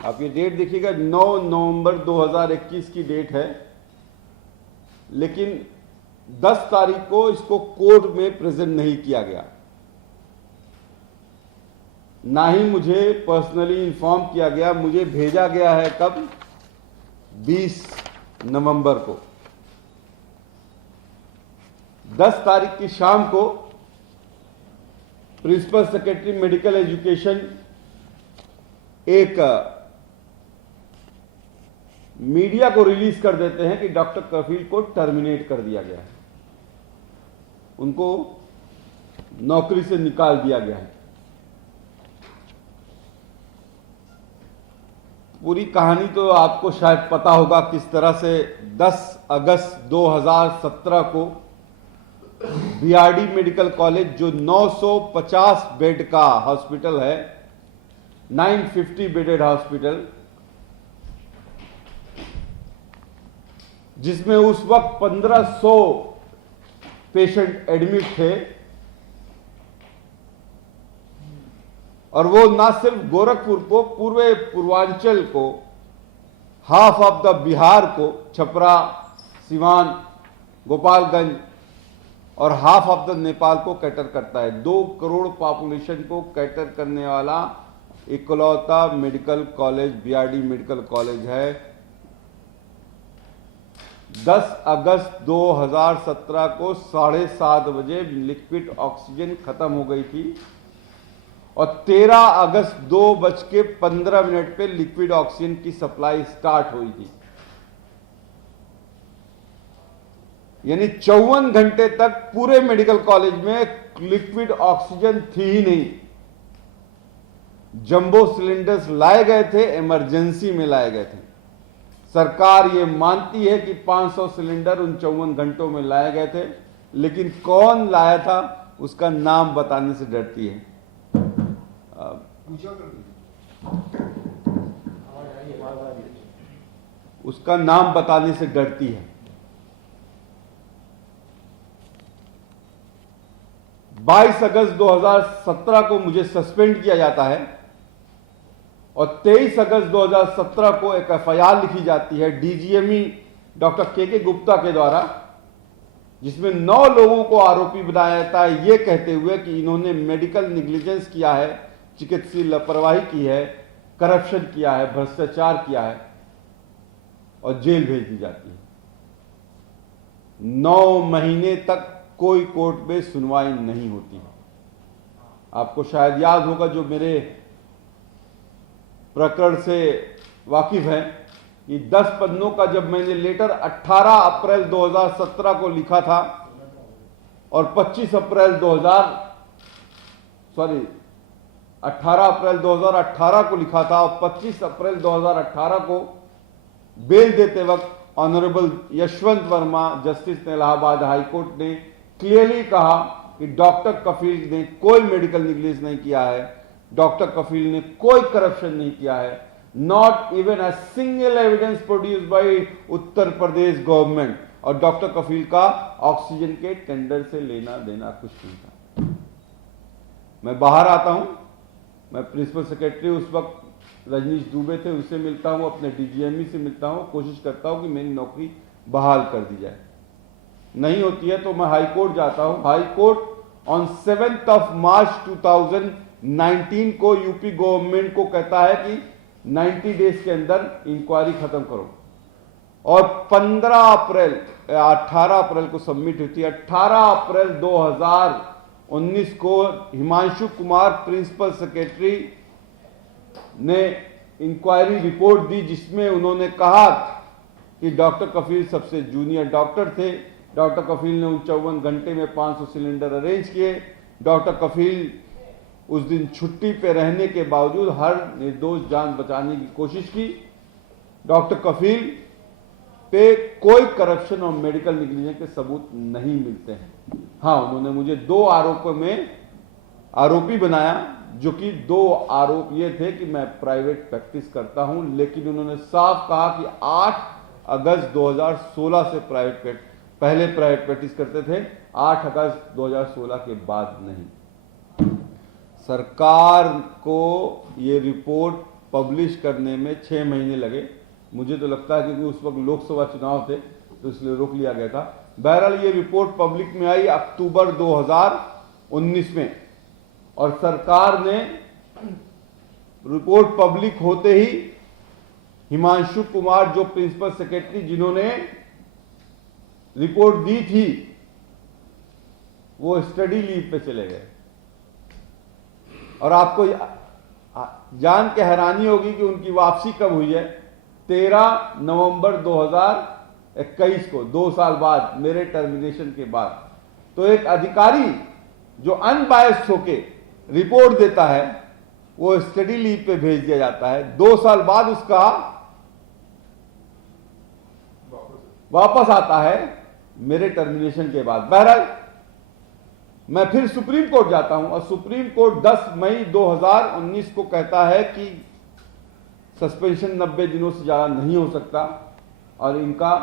आप ये डेट देखिएगा, 9 नवंबर 2021 की डेट है, लेकिन 10 तारीख को इसको कोर्ट में प्रेजेंट नहीं किया गया। ना ही मुझे पर्सनली इन्फॉर्म किया गया। मुझे भेजा गया है कब? 20 नवंबर को। 10 तारीख की शाम को प्रिंसिपल सेक्रेटरी मेडिकल एजुकेशन एक मीडिया को रिलीज कर देते हैं कि डॉक्टर कफील को टर्मिनेट कर दिया गया है, उनको नौकरी से निकाल दिया गया है। पूरी कहानी तो आपको शायद पता होगा किस तरह से 10 अगस्त 2017 को बीआरडी मेडिकल कॉलेज, जो 950 बेड का हॉस्पिटल है, 950 बेडेड हॉस्पिटल, जिसमें उस वक्त 1500 पेशेंट एडमिट थे, और वो ना सिर्फ गोरखपुर को, पूरे पूर्वांचल को, हाफ ऑफ द बिहार को, छपरा, सिवान, गोपालगंज और हाफ ऑफ द नेपाल को कैटर करता है। 2 करोड़ पॉपुलेशन को कैटर करने वाला इकलौता medical college BRD medical college है। 10 अगस्त 2017 को 7:30 बजे लिक्विड ऑक्सीजन खत्म हो गई थी, और 13 अगस्त 2:15 पे लिक्विड ऑक्सीजन की सप्लाई स्टार्ट हुई थी। यानी 54 घंटे तक पूरे मेडिकल कॉलेज में लिक्विड ऑक्सीजन थी ही नहीं। जंबो सिलेंडर्स लाए गए थे, इमरजेंसी में लाए गए थे। सरकार ये मानती है कि 500 सिलेंडर उन 54 घंटों में लाए गए थे, लेकिन कौन लाया था उसका नाम बताने से डरती है। उसका नाम बताने से डरती है। 22 अगस्त 2017 को मुझे सस्पेंड किया जाता है, और 23 अगस्त 2017 को एक एफआईआर लिखी जाती है डीजीएमई डॉक्टर के गुप्ता के द्वारा, जिसमें 9 लोगों को आरोपी बनाया जाता है, यह कहते हुए कि इन्होंने मेडिकल निग्लिजेंस किया है, चिकित्सीय लापरवाही की है, करप्शन किया है, भ्रष्टाचार किया है, और जेल भेज दी जाती है। 9 महीने तक कोई कोर्ट में सुनवाई नहीं होती है। आपको शायद याद होगा, जो मेरे प्रकरण से वाकिफ है, कि 10 पन्नों का जब मैंने लेटर 18 अप्रैल 2017 को लिखा था, और 18 अप्रैल 2018 को लिखा था, और 25 अप्रैल 2018 को बेल देते वक्त ऑनरेबल यशवंत वर्मा, जस्टिस ने इलाहाबाद हाई कोर्ट ने क्लियरली कहा कि डॉक्टर कफील ने कोई मेडिकल निग्लिजेंस नहीं किया है, डॉक्टर कफील ने कोई करप्शन नहीं किया है, not even a single evidence produced by Uttar Pradesh government, और डॉक्टर कफील का ऑक्सीजन के टेंडर से लेना देना कुछ नहीं था। मैं बाहर आता हूं, मैं प्रिंसिपल सेक्रेटरी उस वक्त रजनीश दुबे थे, उनसे मिलता हूं, अपने डीजीएमई से मिलता हूं, कोशिश करता हूं कि मेरी नौकरी बहाल कर दी जाए। नहीं होती है तो मैं हाई कोर्ट जाता हूं। हाई कोर्ट ऑन 7 मार्च 2019 को यूपी गवर्नमेंट को कहता है कि 90 डेज के अंदर इंक्वायरी खत्म करो, और 18 अप्रैल को सबमिट हुई थी। 18 अप्रैल 2019 को हिमांशु कुमार प्रिंसिपल सेक्रेटरी ने इंक्वायरी रिपोर्ट दी, जिसमें उन्होंने कहा कि डॉक्टर कफील सबसे जूनियर डॉक्टर थे। डॉक्टर कफील ने 54 घंटे में 500 सिलेंडर अरेंज किए। डॉक्टर कफील उस दिन छुट्टी पे रहने के बावजूद हर निर्दोष जान बचाने की कोशिश की। डॉक्टर कफील पे कोई करप्शन और मेडिकल निग्लिजेंस के सबूत नहीं मिलते हैं। हाँ, उन्होंने मुझे 2 आरोपों में आरोपी बनाया, जो कि 2 आरोप ये थे कि मैं प्राइवेट प्रैक्टिस करता हूं, लेकिन उन्होंने साफ कहा कि 8 अगस्त 2016 से पहले प्राइवेट प्रैक्टिस करते थे, 8 अगस्त 2016 के बाद नहीं। सरकार को ये रिपोर्ट पब्लिश करने में 6 महीने लगे। मुझे तो लगता है क्योंकि उस वक्त लोकसभा चुनाव थे तो इसलिए रोक लिया गया था। बहरहाल ये रिपोर्ट पब्लिक में आई अक्टूबर 2019 में, और सरकार ने रिपोर्ट पब्लिक होते ही हिमांशु कुमार जो प्रिंसिपल सेक्रेटरी जिन्होंने रिपोर्ट दी थी वो स्टडी लीव पे चले गए। और आपको जान के हैरानी होगी कि उनकी वापसी कब हुई है, 13 नवंबर 2021 को, 2 साल बाद, मेरे टर्मिनेशन के बाद। तो एक अधिकारी जो अनबायस्ड होके रिपोर्ट देता है वो स्टडी लीव पे भेज दिया जाता है, 2 साल बाद उसका वापस आता है मेरे टर्मिनेशन के बाद। बहरहाल मैं फिर सुप्रीम कोर्ट जाता हूं और सुप्रीम कोर्ट 10 मई 2019 को कहता है कि सस्पेंशन 90 दिनों से ज्यादा नहीं हो सकता और इनका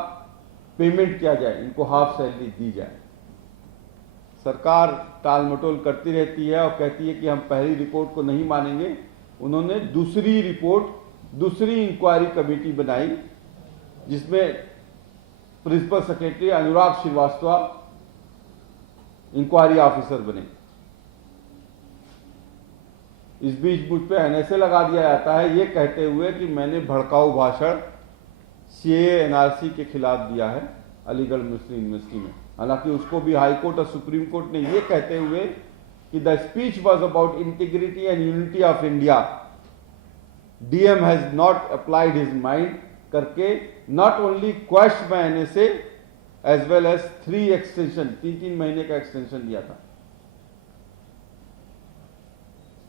पेमेंट किया जाए, इनको हाफ सैलरी दी जाए। सरकार टाल मटोल करती रहती है और कहती है कि हम पहली रिपोर्ट को नहीं मानेंगे। उन्होंने दूसरी रिपोर्ट, दूसरी इंक्वायरी कमेटी बनाई जिसमें प्रिंसिपल सेक्रेटरी अनुराग श्रीवास्तव इंक्वायरी ऑफिसर बने। इस बीच मुझ पे एनएसए लगा दिया जाता है ये कहते हुए कि मैंने भड़काऊ भाषण सीएए एनआरसी के खिलाफ दिया है अलीगढ़ मुस्लिम यूनिवर्सिटी में। हालांकि उसको भी हाई कोर्ट और सुप्रीम कोर्ट ने ये कहते हुए कि the speech was about integrity and unity of India, DM has not applied his mind करके not only question by NSA as well as 3 extension, 3 महीने का एक्सटेंशन दिया था।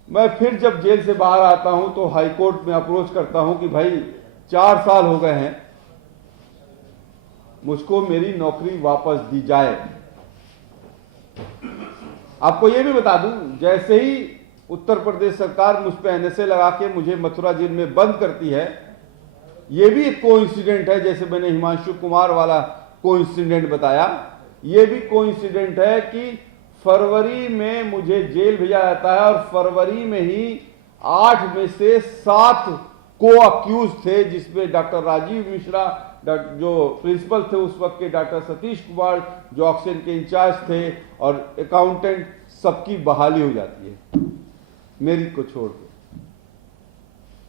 मैं फिर जब जेल से बाहर आता हूं तो हाई कोर्ट में अप्रोच करता हूं कि भाई 4 साल हो गए हैं, मुझको मेरी नौकरी वापस दी जाए। आपको यह भी बता दूं, जैसे ही उत्तर प्रदेश सरकार मुझ पर एनएसए लगा के मुझे मथुरा जेल में बंद करती है, यह भी एक कोइंसिडेंट है। जैसे मैंने हिमांशु कुमार वाला कोइंसिडेंट बताया, यह भी कोइंसिडेंट है कि फरवरी में मुझे जेल भेजा जाता है और फरवरी में ही 8 में से 7 को अक्यूज थे, जिसमें डॉक्टर राजीव मिश्रा जो प्रिंसिपल थे उस वक्त के, डॉक्टर सतीश कुमार जो ऑक्सीजन के इंचार्ज थे, और अकाउंटेंट, सबकी बहाली हो जाती है मेरी को छोड़ के।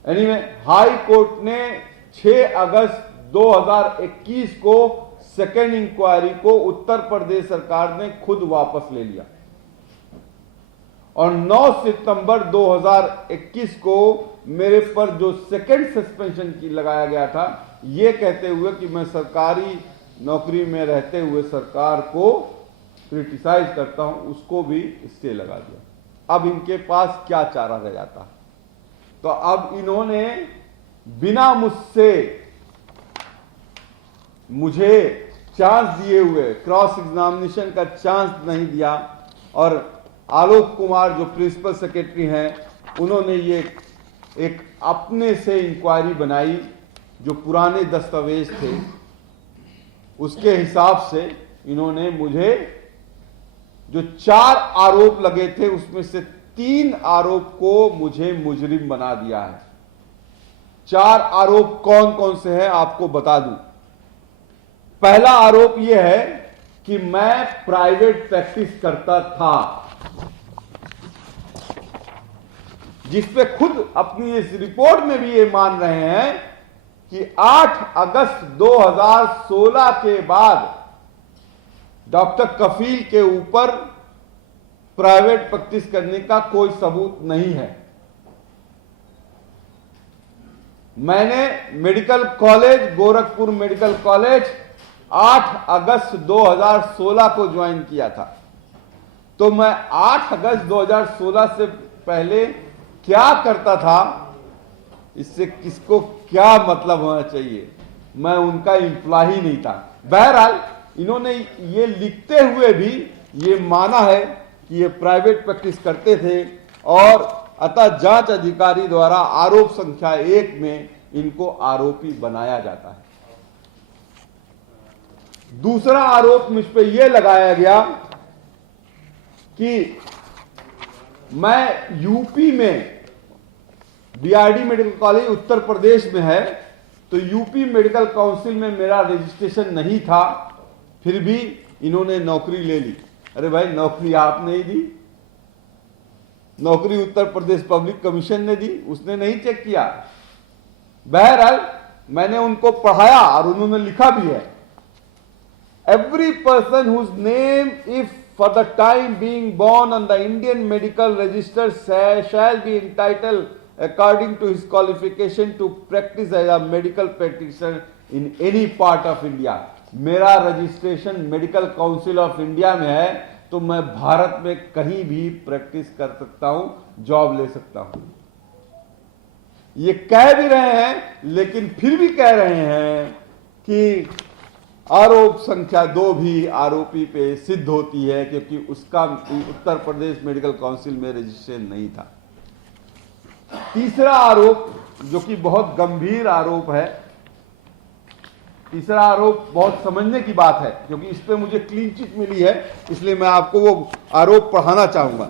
एनीवे, हाई कोर्ट ने 6 अगस्त 2021 को सेकेंड इंक्वायरी को उत्तर प्रदेश सरकार ने खुद वापस ले लिया और 9 सितंबर 2021 को मेरे पर जो सेकेंड सस्पेंशन की लगाया गया था, ये कहते हुए कि मैं सरकारी नौकरी में रहते हुए सरकार को क्रिटिसाइज करता हूं, उसको भी स्टे लगा दिया। अब इनके पास क्या चारा रह जाता? तो अब इन्होंने बिना मुझे चांस दिए हुए, क्रॉस एग्जामिनेशन का चांस नहीं दिया, और आलोक कुमार जो प्रिंसिपल सेक्रेटरी हैं उन्होंने ये एक अपने से इंक्वायरी बनाई जो पुराने दस्तावेज थे उसके हिसाब से इन्होंने मुझे जो 4 आरोप लगे थे उसमें से 3 आरोप को मुझे मुजरिम बना दिया है। 4 आरोप कौन कौन से हैं आपको बता दूं। पहला आरोप यह है कि मैं प्राइवेट प्रैक्टिस करता था, जिसपे खुद अपनी इस रिपोर्ट में भी ये मान रहे हैं कि 8 अगस्त 2016 के बाद डॉक्टर कफील के ऊपर प्राइवेट प्रैक्टिस करने का कोई सबूत नहीं है। मैंने medical college, Gorakhpur medical college 8 अगस्त 2016 को ज्वाइन किया था। तो मैं 8 अगस्त 2016 से पहले क्या करता था, इससे किसको क्या मतलब होना चाहिए? मैं उनका एम्प्लॉय नहीं था। बहरहाल इन्होंने ये लिखते हुए भी ये माना है कि ये प्राइवेट प्रैक्टिस करते थे, और अतः जांच अधिकारी द्वारा आरोप संख्या 1 में इनको आरोपी बनाया जाता है। दूसरा आरोप मुझ पे यह लगाया गया कि मैं यूपी में BRD medical college Uttar Pradesh में है, तो यूपी मेडिकल काउंसिल में मेरा रजिस्ट्रेशन नहीं था, फिर भी इन्होंने नौकरी ले ली। अरे भाई, नौकरी आपने ही दी, नौकरी उत्तर प्रदेश पब्लिक कमीशन ने दी, उसने नहीं चेक किया। बहरहाल मैंने उनको पढ़ाया और उन्होंने लिखा भी है, every person whose name if for the time being born on the Indian medical register shall be entitled according to his qualification to practice as a medical practitioner in any part of India। मेरा registration medical council of India में है, तो मैं भारत में कहीं भी practice कर सकता हूं, जॉब ले सकता हूं। ये कह भी रहे हैं, लेकिन फिर भी कह रहे हैं कि आरोप संख्या 2 भी आरोपी पे सिद्ध होती है, क्योंकि उसका उत्तर प्रदेश मेडिकल काउंसिल में रजिस्ट्रेशन नहीं था। तीसरा आरोप, जो कि बहुत गंभीर आरोप है, तीसरा आरोप बहुत समझने की बात है, क्योंकि इस पे मुझे क्लीन चिट मिली है, इसलिए मैं आपको वो आरोप पढ़ाना चाहूंगा।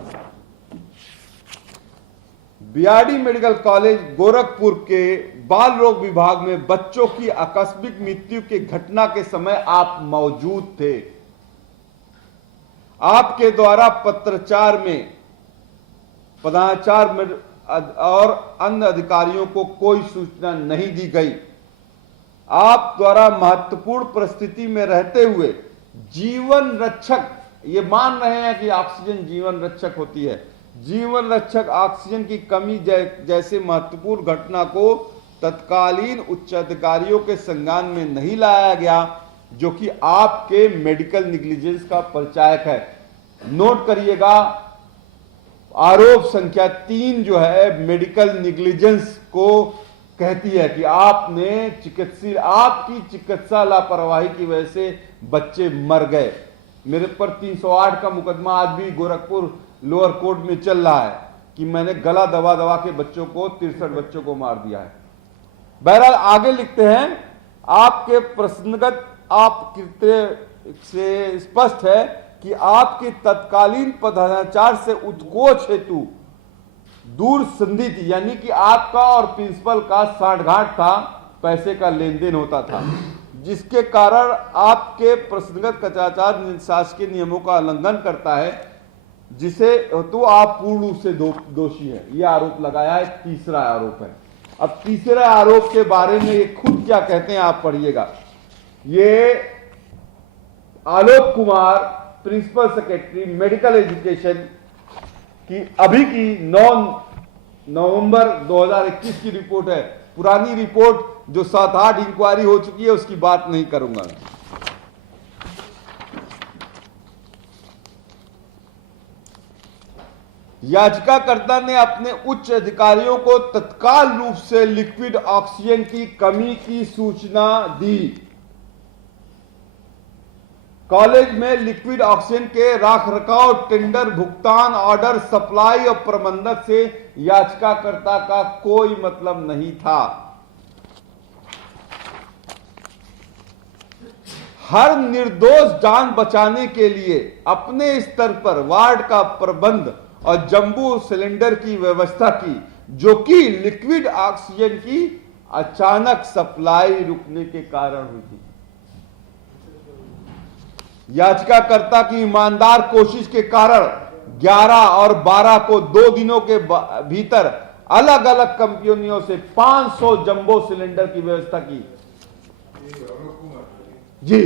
बीआरडी मेडिकल कॉलेज गोरखपुर के बाल रोग विभाग में बच्चों की आकस्मिक मृत्यु की घटना के समय आप मौजूद थे। आपके द्वारा पत्राचार में प्रधानाचार्य और अन्य अधिकारियों को कोई सूचना नहीं दी गई। आप द्वारा महत्वपूर्ण परिस्थिति में रहते हुए जीवन रक्षक, ये मान रहे हैं कि ऑक्सीजन जीवन रक्षक होती है, जीवन रक्षक ऑक्सीजन की कमी जैसे महत्वपूर्ण घटना को तत्कालीन उच्च अधिकारियों के संज्ञान में नहीं लाया गया, जो कि आपके मेडिकल निग्लिजेंस का परिचायक है। नोट करिएगा, आरोप संख्या 3 जो है मेडिकल निग्लिजेंस को कहती है कि आपने आपकी चिकित्सा लापरवाही की वजह से बच्चे मर गए। मेरे पर 308 का मुकदमा आज भी गोरखपुर लोअर कोर्ट में चल रहा है कि मैंने गला दबा दबा के बच्चों को 63 बच्चों को मार दिया है। बहरहाल आगे लिखते हैं, आपके प्रश्नगत आप कृत्य से स्पष्ट है कि आपके तत्कालीन प्रधानाचार्य से उत्कोच हेतु दूर संधि थी, यानी कि आपका और प्रिंसिपल का साठगांठ था, पैसे का लेन देन होता था, जिसके कारण आपके प्रश्नगत कदाचार शासकीय नियमों का उल्लंघन करता है, जिसे हेतु आप पूर्ण रूप से दोषी है। यह आरोप लगाया है, तीसरा आरोप है। अब तीसरे आरोप के बारे में ये खुद क्या कहते हैं, आप पढ़िएगा। ये Alok Kumar, principal secretary medical education की अभी की 9 नवंबर 2021 की रिपोर्ट है। पुरानी रिपोर्ट जो 7-8 इंक्वायरी हो चुकी है उसकी बात नहीं करूंगा। याचिकाकर्ता ने अपने उच्च अधिकारियों को तत्काल रूप से लिक्विड ऑक्सीजन की कमी की सूचना दी। कॉलेज में लिक्विड ऑक्सीजन के रखरखाव, टेंडर, भुगतान, ऑर्डर, सप्लाई और प्रबंधक से याचिकाकर्ता का कोई मतलब नहीं था। हर निर्दोष जान बचाने के लिए अपने स्तर पर वार्ड का प्रबंध और जंबू सिलेंडर की व्यवस्था की, जो कि लिक्विड ऑक्सीजन की अचानक सप्लाई रुकने के कारण हुई थी। याचिकाकर्ता की ईमानदार कोशिश के कारण 11 और 12 को 2 दिनों के भीतर अलग अलग कंपनियों से 500 जंबो सिलेंडर की व्यवस्था की। जी,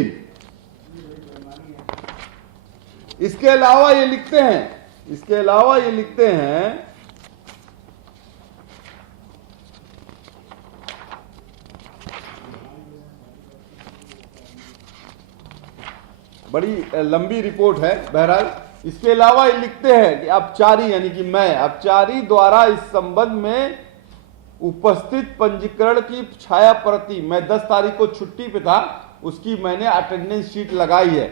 इसके अलावा ये लिखते हैं, बड़ी लंबी रिपोर्ट है। बहरहाल इसके अलावा ये लिखते हैं कि अपचारी, यानी कि मैं अपचारी द्वारा इस संबंध में उपस्थित पंजीकरण की छाया प्रति, मैं 10 तारीख को छुट्टी पे था, उसकी मैंने अटेंडेंस शीट लगाई है।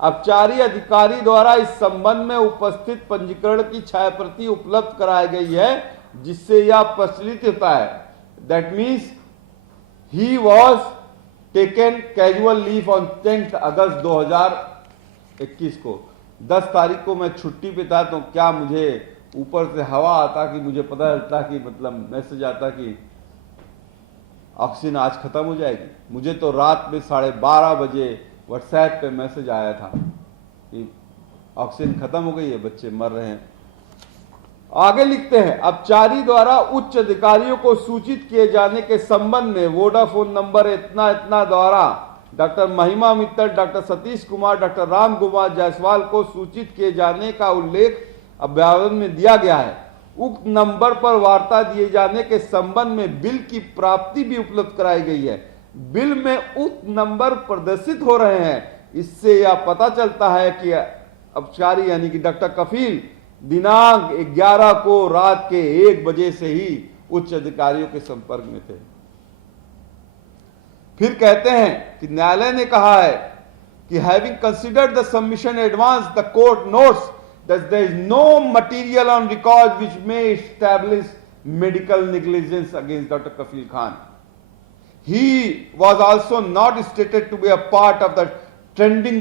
अपचारी अधिकारी द्वारा इस संबंध में उपस्थित पंजीकरण की छाया प्रति उपलब्ध कराई गई है, जिससे यह प्रचलित होता है। That means he was taken casual leave on 10 अगस्त 2021 को। 10 तारीख को मैं छुट्टी पे था, तो क्या मुझे ऊपर से हवा आता कि मुझे पता चलता कि मतलब मैसेज आता कि ऑक्सीजन आज खत्म हो जाएगी। मुझे तो रात में 12:30 बजे व्हाट्सएप पे मैसेज आया था कि ऑक्सीजन खत्म हो गई है, बच्चे मर रहे हैं। आगे लिखते हैं, अपचारी द्वारा उच्च अधिकारियों को सूचित किए जाने के संबंध में वोडाफोन नंबर इतना इतना द्वारा डॉक्टर महिमा मित्तल, डॉक्टर सतीश कुमार, डॉक्टर राम कुमार जायसवाल को सूचित किए जाने का उल्लेख अभ्यावेदन में दिया गया है। उक्त नंबर पर वार्ता दिए जाने के संबंध में बिल की प्राप्ति भी उपलब्ध कराई गई है। बिल में उक्त नंबर प्रदर्शित हो रहे हैं। इससे यह पता चलता है कि अपचारी यानी कि डॉक्टर कफील दिनांक 11 को रात के 1 बजे से ही उच्च अधिकारियों के संपर्क में थे। फिर कहते हैं कि न्यायालय ने कहा है कि having considered the submission advance the court notes that there is no material on record which may establish medical negligence against Dr. Kafil Khan. He was also not stated to be a part of the tendering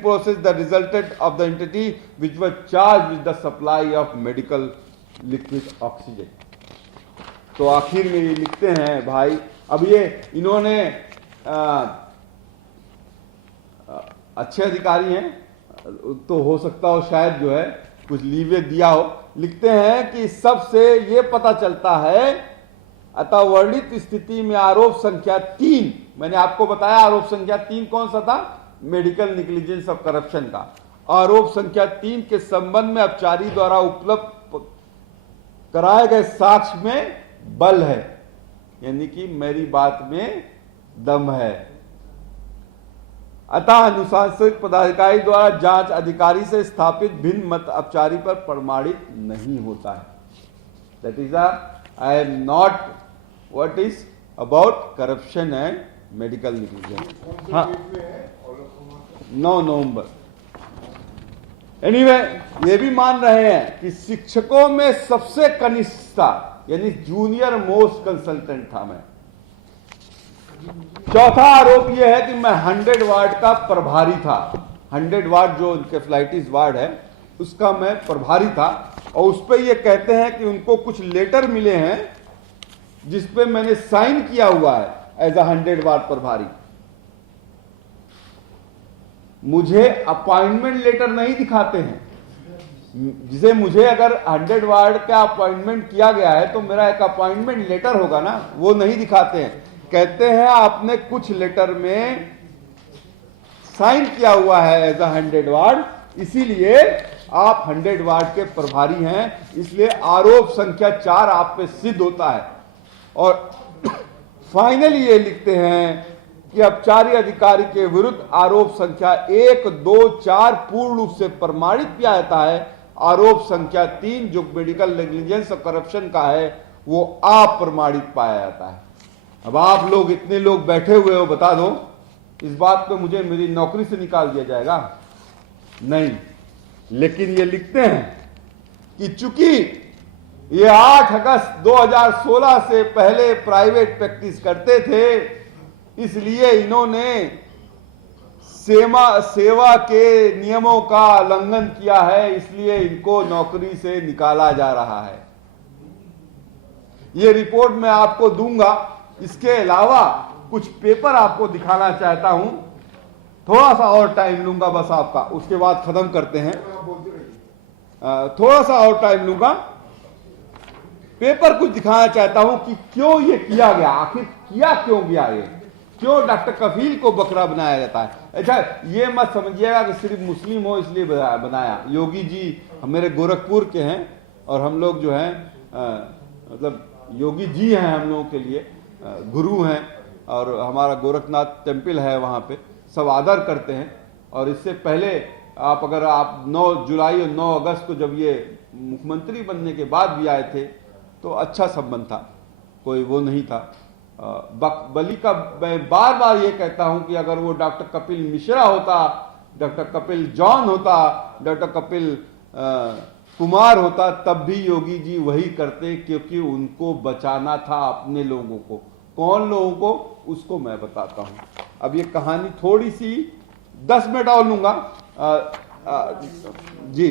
process that resulted of the entity which was charged with the supply of medical liquid oxygen. तो आखिर में ये लिखते हैं भाई, अब ये इन्होंने अच्छे अधिकारी हैं तो हो सकता हो शायद जो है कुछ लीवे दिया हो। लिखते हैं कि सबसे ये पता चलता है, अतः वर्णित स्थिति में आरोप संख्या 3, मैंने आपको बताया आरोप संख्या 3 कौन सा था, मेडिकल निग्लिजेंस ऑफ करप्शन का। आरोप संख्या 3 के संबंध में अपचारी द्वारा उपलब्ध कराए गए साक्ष्य में बल है, यानी कि मेरी बात में दम है। अतः अनुशासनिक पदाधिकारी द्वारा जांच अधिकारी से स्थापित भिन्न मत अपचारी पर प्रमाणित नहीं होता है। That is I am not what is about corruption and medical negligence. हाँ, 9 नवंबर। एनीवे ये भी मान रहे हैं कि शिक्षकों में सबसे कनिष्ठ था, यानी जूनियर मोस्ट कंसल्टेंट था मैं। चौथा आरोप यह है कि मैं 100 वार्ड का प्रभारी था। 100 वार्ड जो इंकेफेलाइटिस वार्ड है उसका मैं प्रभारी था, और उस पर यह कहते हैं कि उनको कुछ लेटर मिले हैं जिसपे मैंने साइन किया हुआ है एज अ 100 वार्ड प्रभारी। मुझे अपॉइंटमेंट लेटर नहीं दिखाते हैं, जिसे मुझे अगर 100 वार्ड का अपॉइंटमेंट किया गया है तो मेरा एक अपॉइंटमेंट लेटर होगा ना, वो नहीं दिखाते हैं। कहते हैं आपने कुछ लेटर में साइन किया हुआ है एज अ 100 वार्ड, इसीलिए आप 100 वार्ड के प्रभारी हैं, इसलिए आरोप संख्या 4 आप पे सिद्ध होता है। और फाइनली ये लिखते हैं कि अपचारी अधिकारी के विरुद्ध आरोप संख्या 1, 2, 4 पूर्ण रूप से प्रमाणित किया जाता है। आरोप संख्या 3 जो मेडिकल नेग्लिजेंस और करप्शन का है वो अप्रमाणित पाया जाता है। अब आप लोग इतने लोग बैठे हुए हो, बता दो इस बात पे मुझे मेरी नौकरी से निकाल दिया जाएगा? नहीं। लेकिन ये लिखते हैं कि चूंकि ये 8 अगस्त 2016 से पहले प्राइवेट प्रैक्टिस करते थे, इसलिए इन्होंने सेवा के नियमों का उल्लंघन किया है, इसलिए इनको नौकरी से निकाला जा रहा है। ये रिपोर्ट मैं आपको दूंगा। इसके अलावा कुछ पेपर आपको दिखाना चाहता हूं, थोड़ा सा और टाइम लूंगा बस आपका, उसके बाद खत्म करते हैं। थोड़ा सा और टाइम लूंगा। पेपर कुछ दिखाना चाहता हूं कि क्यों ये किया गया, आखिर किया क्यों गया, ये क्यों डॉक्टर कफील को बकरा बनाया जाता है। अच्छा, ये मत समझिएगा कि सिर्फ मुस्लिम हो इसलिए बनाया। योगी जी मेरे गोरखपुर के हैं और हम लोग जो हैं मतलब योगी जी हैं हम लोगों के लिए, गुरु हैं, और हमारा गोरखनाथ टेम्पल है, वहाँ पे सब आदर करते हैं। और इससे पहले अगर आप 9 जुलाई और 9 अगस्त को जब ये मुख्यमंत्री बनने के बाद भी आए थे तो अच्छा संबंध था, कोई वो नहीं था। बली का मैं बार बार ये कहता हूं कि अगर वो डॉक्टर कपिल मिश्रा होता, डॉक्टर कपिल जॉन होता, डॉक्टर कपिल कुमार होता, तब भी योगी जी वही करते, क्योंकि उनको बचाना था अपने लोगों को। कौन लोगों को, उसको मैं बताता हूं। अब ये कहानी थोड़ी सी 10 मिनट और लूंगा जी।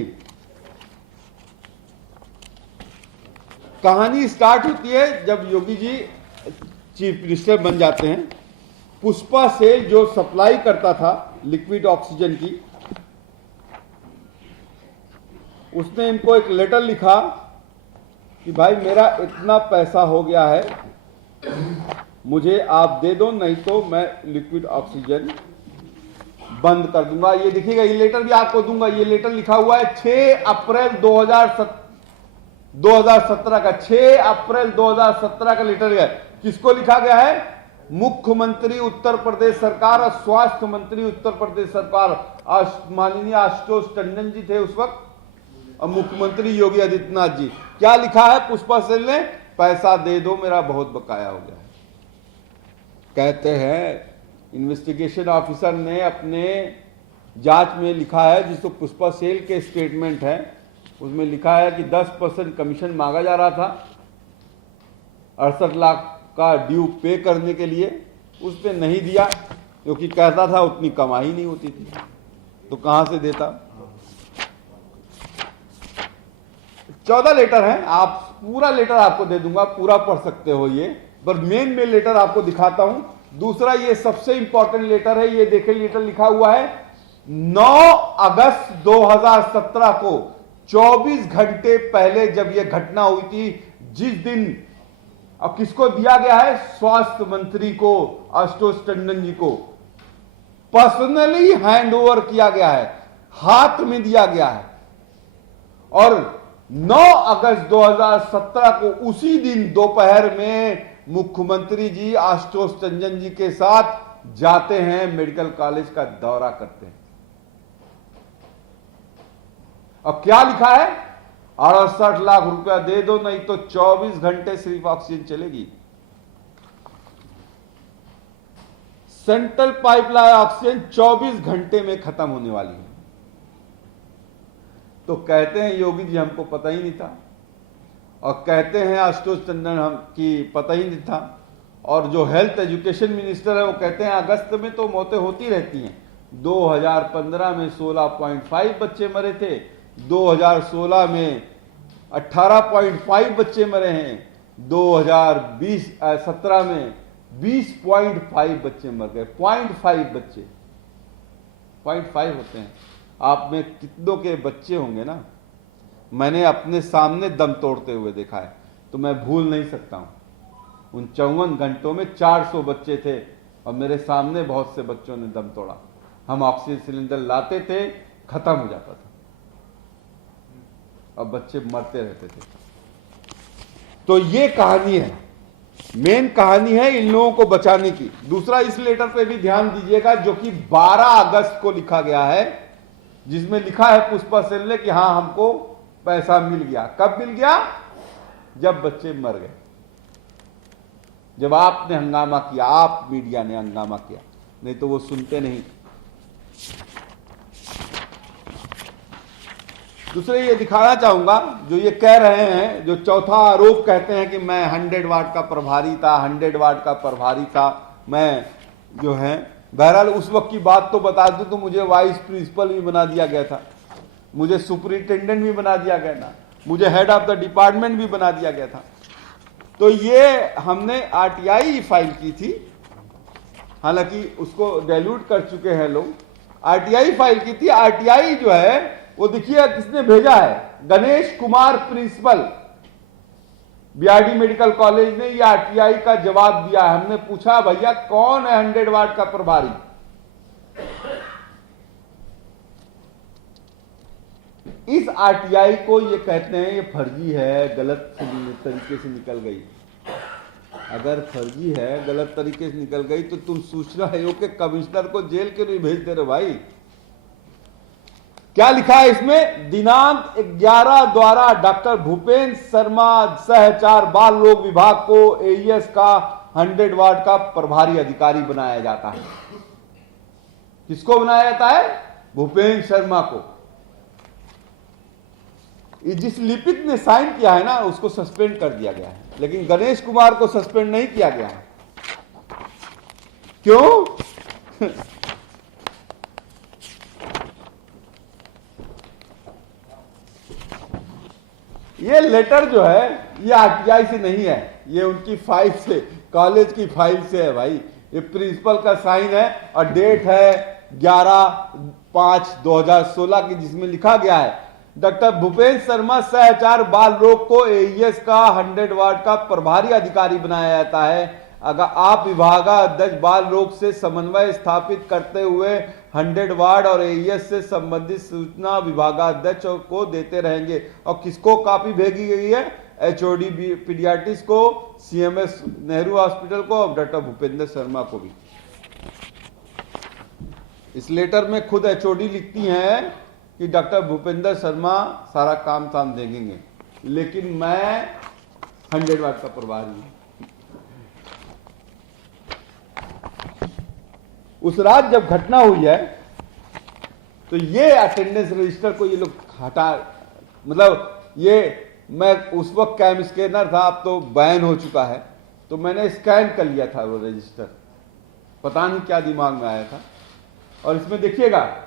कहानी स्टार्ट होती है जब योगी जी चीफ मिनिस्टर बन जाते हैं। पुष्पा सेल जो सप्लाई करता था लिक्विड ऑक्सीजन की, उसने इनको एक लेटर लिखा कि भाई मेरा इतना पैसा हो गया है, मुझे आप दे दो, नहीं तो मैं लिक्विड ऑक्सीजन बंद कर दूंगा। ये देखिएगा, ये लेटर भी आपको दूंगा। ये लेटर लिखा हुआ है 6 अप्रैल 2017 का, 6 अप्रैल 2017 का लेटर है। किसको लिखा गया है? मुख्यमंत्री उत्तर प्रदेश सरकार और स्वास्थ्य मंत्री उत्तर प्रदेश सरकार, माननीय आशुतोष टंडन जी थे उस वक्त, और मुख्यमंत्री योगी आदित्यनाथ जी। क्या लिखा है पुष्पा सेल ने? पैसा दे दो, मेरा बहुत बकाया हो गया है। कहते हैं इन्वेस्टिगेशन ऑफिसर ने अपने जांच में लिखा है, जिसको पुष्पा सेल के स्टेटमेंट है, उसमें लिखा है कि 10% कमीशन मांगा जा रहा था 68 लाख का ड्यू पे करने के लिए, उसने नहीं दिया, क्योंकि कहता था उतनी कमाई नहीं होती थी, तो कहां से देता। 14 लेटर हैं, आप पूरा लेटर आपको दे दूंगा, पूरा पढ़ सकते हो ये, पर मेन लेटर आपको दिखाता हूं। दूसरा ये सबसे इंपॉर्टेंट लेटर है, ये देखिए लेटर लिखा हुआ है 9 अगस्त 2017 को, 24 घंटे पहले जब यह घटना हुई थी, जिस दिन, अब किसको दिया गया है? स्वास्थ्य मंत्री को, आशुतोष टंडन जी को पर्सनली हैंड ओवर किया गया है, हाथ में दिया गया है। और 9 अगस्त 2017 को उसी दिन दोपहर में मुख्यमंत्री जी आशुतोष टंडन जी के साथ जाते हैं, मेडिकल कॉलेज का दौरा करते हैं। अब क्या लिखा है? 68 लाख रुपया दे दो, नहीं तो 24 घंटे सिर्फ ऑक्सीजन चलेगी। सेंट्रल पाइपलाइन ऑक्सीजन 24 घंटे में खत्म होने वाली है। तो कहते हैं योगी जी हमको पता ही नहीं था, और कहते हैं आशुतोष टंडन हम की पता ही नहीं था, और जो हेल्थ एजुकेशन मिनिस्टर है वो कहते हैं अगस्त में तो मौतें होती रहती हैं। 2015 में 16.5 बच्चे मरे थे, 2016 में 18.5 बच्चे मरे हैं, 2017 में 20.5 बच्चे मर गए। 0.5 बच्चे, 0.5 होते हैं। आप में कितनों के बच्चे होंगे ना, मैंने अपने सामने दम तोड़ते हुए देखा है, तो मैं भूल नहीं सकता हूं। उन 54 घंटों में 400 बच्चे थे, और मेरे सामने बहुत से बच्चों ने दम तोड़ा। हम ऑक्सीजन सिलेंडर लाते थे, खत्म हो जाता था, अब बच्चे मरते रहते थे। तो ये कहानी है, मेन कहानी है इन लोगों को बचाने की। दूसरा, इस लेटर पे भी ध्यान दीजिएगा, जो कि 12 अगस्त को लिखा गया है, जिसमें लिखा है पुष्पा सेल ने कि हां हमको पैसा मिल गया। कब मिल गया? जब बच्चे मर गए, जब आपने हंगामा किया, आप मीडिया ने हंगामा किया, नहीं तो वो सुनते नहीं। दूसरे ये दिखाना चाहूंगा, जो ये कह रहे हैं, जो चौथा आरोप कहते हैं कि मैं 100 वाट का प्रभारी था, 100 वाट का प्रभारी था, मैं जो है, बहरहाल उस वक्त की बात तो बता दूं तो मुझे वाइस प्रिंसिपल भी बना दिया गया था, मुझे सुपरिटेंडेंट भी बना दिया गया था, मुझे हेड ऑफ द डिपार्टमेंट भी बना दिया गया था। तो ये हमने आरटीआई फाइल की थी, हालांकि उसको डाइल्यूट कर चुके हैं लोग। आरटीआई फाइल की थी। आरटीआई जो है वो देखिए किसने भेजा है, Ganesh Kumar principal, BRD medical college ने ये आरटीआई का जवाब दिया है। हमने पूछा भैया कौन है 100 वाट का प्रभारी? इस आरटीआई को ये कहते हैं ये फर्जी है, गलत तरीके से निकल गई। अगर फर्जी है, गलत तरीके से निकल गई, तो तुम सूचना आयोग के कमिश्नर को जेल के लिए भेज दे रहे भाई। क्या लिखा है इसमें? दिनांक 11 द्वारा डॉक्टर भूपेंद्र शर्मा सह 4 बाल रोग विभाग को एईएस का 100 वाट का प्रभारी अधिकारी बनाया जाता है। किसको बनाया जाता है? भूपेंद्र शर्मा को। जिस लिपिक ने साइन किया है ना, उसको सस्पेंड कर दिया गया है, लेकिन गणेश कुमार को सस्पेंड नहीं किया गया है। क्यों? ये लेटर जो है ये आरटीआई से नहीं है, ये उनकी फाइल से, कॉलेज की फाइल से है भाई। ये प्रिंसिपल का साइन है और डेट है 11/5/2016 की, जिसमें लिखा गया है डॉक्टर भूपेंद्र शर्मा सहचार बाल रोग को एईएस का 100 वार्ड का प्रभारी अधिकारी बनाया जाता है। अगर आप विभागाध्यक्ष बाल रोग से समन्वय स्थापित करते हुए 100 वार्ड और एईएस से संबंधित सूचना विभागाध्यक्ष को देते रहेंगे। और किसको कॉपी भेजी गई है? एचओडी पीडियाट्रिक्स को, सीएमएस नेहरू हॉस्पिटल को और डॉक्टर भूपेंद्र शर्मा को भी। इस लेटर में खुद एचओडी लिखती हैं कि डॉक्टर भूपेंद्र शर्मा सारा काम ताम देंगे, लेकिन मैं 100 वार्ड का प्रभारी हूं। उस रात जब घटना हुई है तो ये अटेंडेंस रजिस्टर को ये लोग हटा, मतलब ये मैं उस वक्त कैम स्कैनर था, अब तो बैन हो चुका है, तो मैंने स्कैन कर लिया था वो रजिस्टर, पता नहीं क्या दिमाग में आया था। और इसमें देखिएगा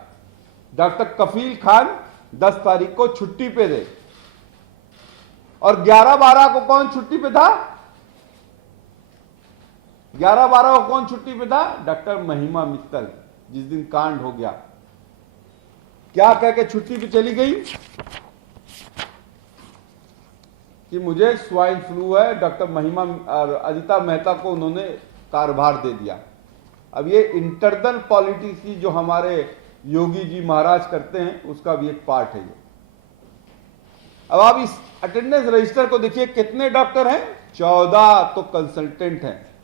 डॉक्टर कफील खान 10 तारीख को छुट्टी पे थे और 11/12 को कौन छुट्टी पे था? 11/12 को कौन छुट्टी पे था? डॉक्टर महिमा मित्तल, जिस दिन कांड हो गया। क्या कह के छुट्टी पे चली गई कि मुझे स्वाइन फ्लू है। डॉक्टर महिमा और अदिता मेहता को उन्होंने कार्यभार दे दिया। अब ये इंटरनल पॉलिटिक्स की जो हमारे योगी जी महाराज करते हैं उसका भी एक पार्ट है ये। अब आप इस अटेंडेंस रजिस्टर को देखिए, कितने डॉक्टर हैं? 14 तो कंसल्टेंट हैं।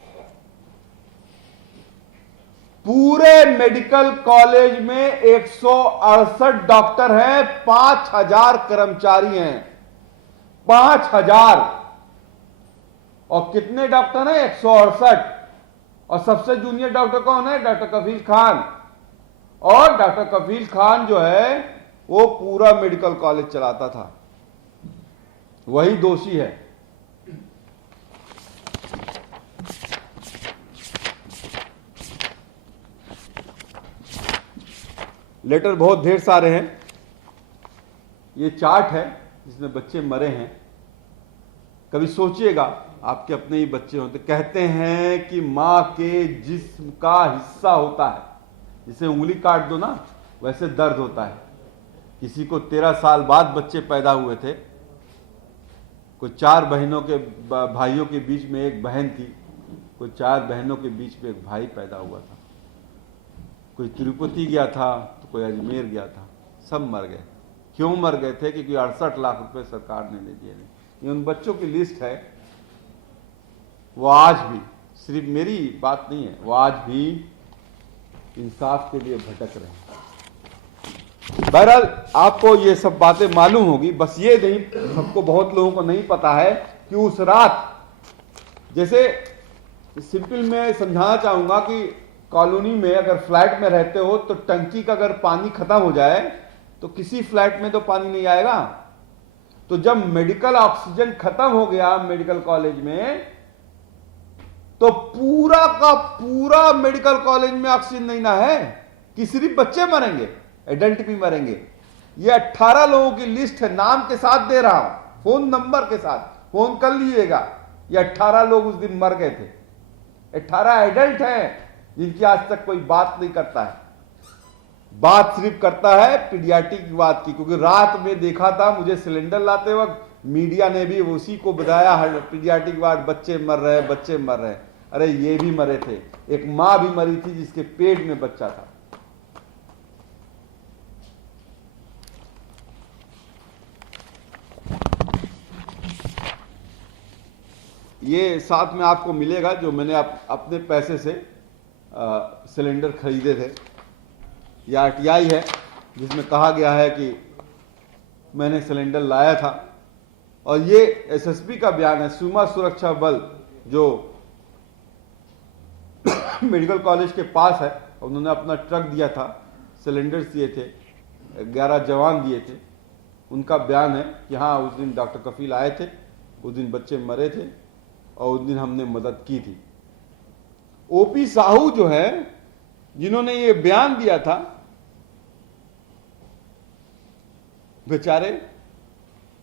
पूरे मेडिकल कॉलेज में 168 डॉक्टर हैं, 5000 कर्मचारी हैं, 5000। और कितने डॉक्टर हैं? 168। और सबसे जूनियर डॉक्टर कौन है? डॉक्टर कफील खान। और डॉक्टर कफील खान जो है वो पूरा मेडिकल कॉलेज चलाता था, वही दोषी है। लेटर बहुत ढेर सारे हैं। ये चार्ट है जिसमें बच्चे मरे हैं। कभी सोचिएगा, आपके अपने ही बच्चे होते, कहते हैं कि मां के जिस्म का हिस्सा होता है, जिसे उंगली काट दो ना वैसे दर्द होता है। किसी को 13 साल बाद बच्चे पैदा हुए थे, कोई 4 बहनों के भाइयों के बीच में एक बहन थी, कोई 4 बहनों के बीच में एक भाई पैदा हुआ था। कोई तिरुपति गया था तो कोई अजमेर गया था, सब मर गए। क्यों मर गए थे? क्योंकि 68 लाख रुपए सरकार ने दे दिए। ये उन बच्चों की लिस्ट है। वो आज भी, सिर्फ मेरी बात नहीं है, वो आज भी इंसाफ के लिए भटक रहे हैं। बहरहाल आपको ये सब बातें मालूम होगी, बस ये नहीं, सबको, बहुत लोगों को नहीं पता है कि उस रात, जैसे सिंपल मैं समझाना चाहूंगा कि कॉलोनी में अगर फ्लैट में रहते हो तो टंकी का अगर पानी खत्म हो जाए तो किसी फ्लैट में तो पानी नहीं आएगा। तो जब मेडिकल ऑक्सीजन खत्म हो गया मेडिकल कॉलेज में, तो पूरा का पूरा मेडिकल कॉलेज में ऑक्सीजन नहीं ना है कि सिर्फ बच्चे मरेंगे, एडल्ट भी मरेंगे। ये 18 लोगों की लिस्ट है, नाम के साथ दे रहा हूं, फोन नंबर के साथ, फोन कर लीजिएगा। ये 18 लोग उस दिन मर गए थे। 18 एडल्ट हैं जिनकी आज तक कोई बात नहीं करता है। बात सिर्फ करता है पीडियाट्रिक की बात की, क्योंकि रात में देखा था मुझे सिलेंडर लाते वक्त मीडिया ने भी उसी को बताया, पीडियाट्रिक वार्ड, बच्चे मर रहे, बच्चे मर रहे। अरे ये भी मरे थे, एक मां भी मरी थी जिसके पेट में बच्चा था। ये साथ में आपको मिलेगा जो मैंने अपने पैसे से सिलेंडर खरीदे थे। ये आरटीआई है जिसमें कहा गया है कि मैंने सिलेंडर लाया था। और ये एसएसपी का बयान है। सीमा सुरक्षा बल जो मेडिकल कॉलेज के पास है, उन्होंने अपना ट्रक दिया था, सिलेंडर दिए थे, 11 जवान दिए थे। उनका बयान है कि हाँ उस दिन डॉक्टर कफील आए थे, उस दिन बच्चे मरे थे और उस दिन हमने मदद की थी। ओपी साहू जो है जिन्होंने ये बयान दिया था, बेचारे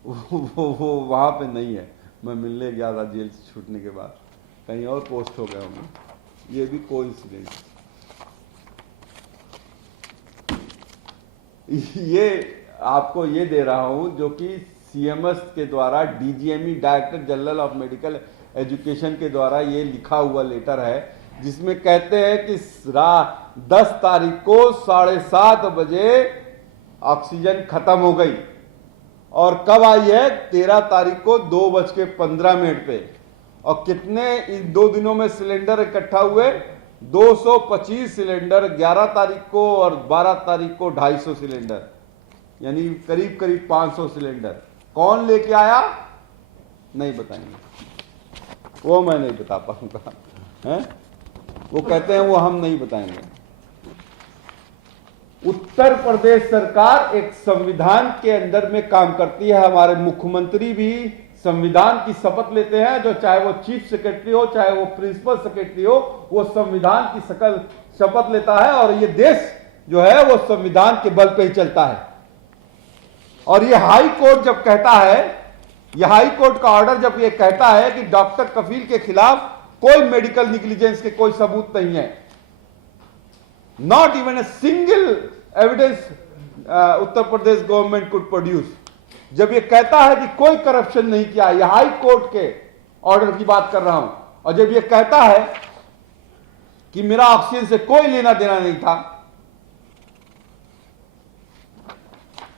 वो वहाँ पे नहीं है। मैं मिलने गया था जेल से छूटने के बाद, कहीं और पोस्ट हो गया हूँ। ये भी कोइंसिडेंस। ये आपको ये दे रहा हूँ जो कि CMS के द्वारा DGME director general of medical education के द्वारा ये लिखा हुआ लेटर है, जिसमें कहते हैं कि 10 तारीख को 7:30 बजे ऑक्सीजन खत्म हो गई। और कब आई है? 13 तारीख को 2:15 पे। और कितने इन 2 दिनों में सिलेंडर इकट्ठा हुए? 225 सिलेंडर 11 तारीख को और 12 तारीख को 250 सिलेंडर, यानी करीब करीब 500 सिलेंडर। कौन लेके आया? नहीं बताएंगे, वो मैं नहीं बता पाऊंगा, हैं? वो कहते हैं वो हम नहीं बताएंगे। उत्तर प्रदेश सरकार एक संविधान के अंदर में काम करती है। हमारे मुख्यमंत्री भी संविधान की शपथ लेते हैं, जो चाहे वो चीफ सेक्रेटरी हो, चाहे वो प्रिंसिपल सेक्रेटरी हो, वो संविधान की सकल शपथ लेता है। और ये देश जो है वो संविधान के बल पे ही चलता है। और ये हाई कोर्ट जब कहता है, ये हाई कोर्ट का ऑर्डर जब ये कहता है कि डॉक्टर कफील के खिलाफ कोई मेडिकल निग्लिजेंस के कोई सबूत नहीं है, not even a single evidence Uttar Pradesh government could produce, जब ये कहता है कि कोई करप्शन नहीं किया, ये हाई कोर्ट के ऑर्डर की बात कर रहा हूं, और जब ये कहता है कि मेरा ऑक्सीजन से कोई लेना देना नहीं था,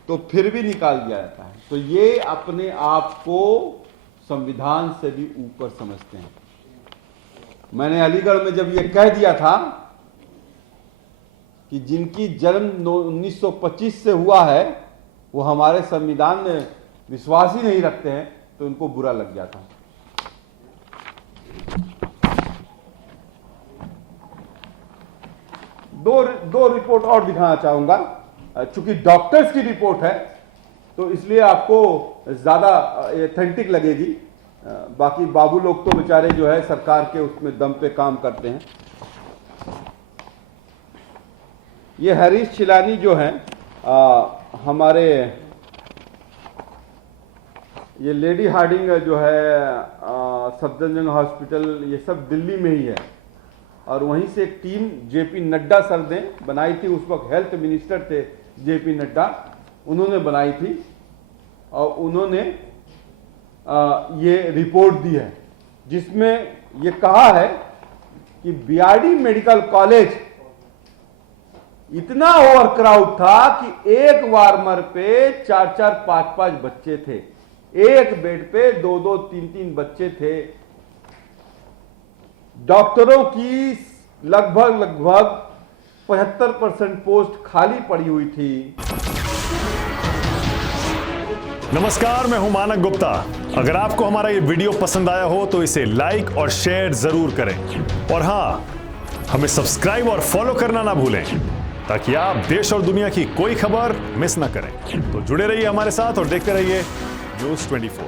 तो फिर भी निकाल दिया जाता है। तो ये अपने आप को संविधान से भी ऊपर समझते हैं। मैंने अलीगढ़ में जब ये कह दिया था कि जिनकी जन्म 1925 से हुआ है वो हमारे संविधान में विश्वास ही नहीं रखते हैं, तो उनको बुरा लग जाता। दो रिपोर्ट और दिखाना चाहूंगा, चूंकि डॉक्टर्स की रिपोर्ट है तो इसलिए आपको ज्यादा एथेंटिक लगेगी। बाकी बाबू लोग तो बेचारे जो है सरकार के उसमें दम पे काम करते हैं। ये हरीश चिलानी जो हैं हमारे, ये लेडी हार्डिंग जो है सफदरजंग हॉस्पिटल, ये सब दिल्ली में ही है। और वहीं से एक टीम JP नड्डा सर ने बनाई थी, उस वक्त हेल्थ मिनिस्टर थे JP नड्डा, उन्होंने बनाई थी। और उन्होंने ये रिपोर्ट दी है जिसमें ये कहा है कि BRD मेडिकल कॉलेज इतना ओवरक्राउड था कि एक वार्मर पे 4-4, 5-5 बच्चे थे, एक बेड पे 2-2, 3-3 बच्चे थे। डॉक्टरों की लगभग 75% पोस्ट खाली पड़ी हुई थी। नमस्कार, मैं हूं मानक गुप्ता। अगर आपको हमारा ये वीडियो पसंद आया हो तो इसे लाइक और शेयर जरूर करें, और हां, हमें सब्सक्राइब और फॉलो करना ना भूलें ताकि आप देश और दुनिया की कोई खबर मिस ना करें। तो जुड़े रहिए हमारे साथ और देखते रहिए News 24।